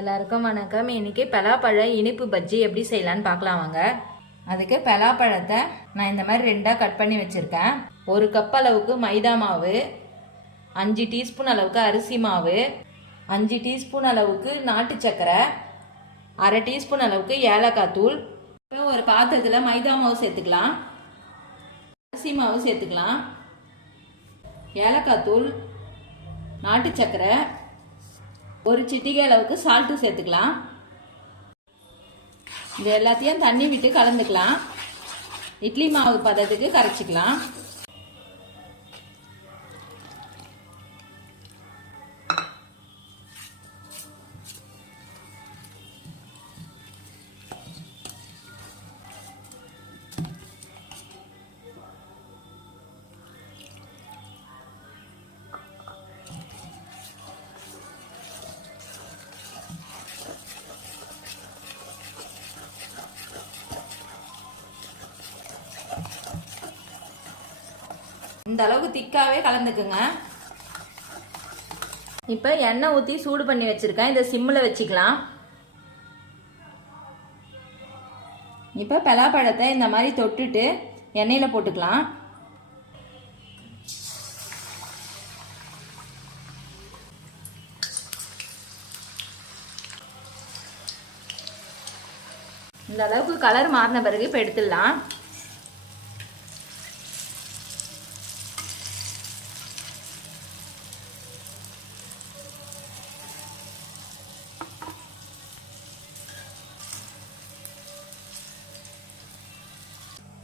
எல்லாருக்கும் வணக்கம். இன்னைக்கு பலாப்பழ இனிப்பு பஜ்ஜி எப்படி செய்யலான்னு பார்க்கலாம் வாங்க. அதுக்கு பலாப்பழத்தை நான் இந்த மாதிரி ரெண்டாக கட் பண்ணி வச்சுருக்கேன். ஒரு கப் அளவுக்கு மைதா மாவு அஞ்சு டீஸ்பூன் அளவுக்கு அரிசி மாவு அஞ்சு டீஸ்பூன் அளவுக்கு நாட்டு சர்க்கரை அரை டீஸ்பூன் அளவுக்கு ஏலக்காய் தூள். இப்போ ஒரு பாத்திரத்தில் மைதா மாவு சேர்த்துக்கலாம். அரிசி மாவு சேர்த்துக்கலாம். ஏலக்காய் தூள் நாட்டு சர்க்கரை ஒரு சிட்டிகை அளவுக்கு சால்ட்டு சேர்த்துக்கலாம். இது எல்லாத்தையும் தண்ணி விட்டு கலந்துக்கலாம். இட்லி மாவு பதத்துக்கு கரைச்சிக்கலாம். இந்த அளவுக்கு திக்காவே கலந்துக்குங்க. இப்போ எண்ணெய் ஊற்றி சூடு பண்ணி வச்சிருக்கேன். இதை சிம்மில் வச்சுக்கலாம். இப்போ பலாப்பழத்தை இந்த மாதிரி தொட்டுட்டு எண்ணெயில் போட்டுக்கலாம். இந்த அளவுக்கு கலர் மாறின பிறகு இப்போ எடுத்துடலாம்.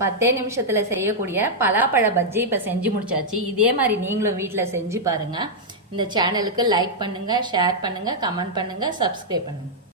பத்தே நிமிஷத்தில் செய்யக்கூடிய பலாப்பழ பஜ்ஜி இப்போ செஞ்சு முடிச்சாச்சு. இதே மாதிரி நீங்களும் வீட்டில் செஞ்சு பாருங்கள் இந்த சேனலுக்கு லைக் பண்ணுங்கள் ஷேர் பண்ணுங்கள் கமெண்ட் பண்ணுங்கள் சப்ஸ்கிரைப் பண்ணுங்கள்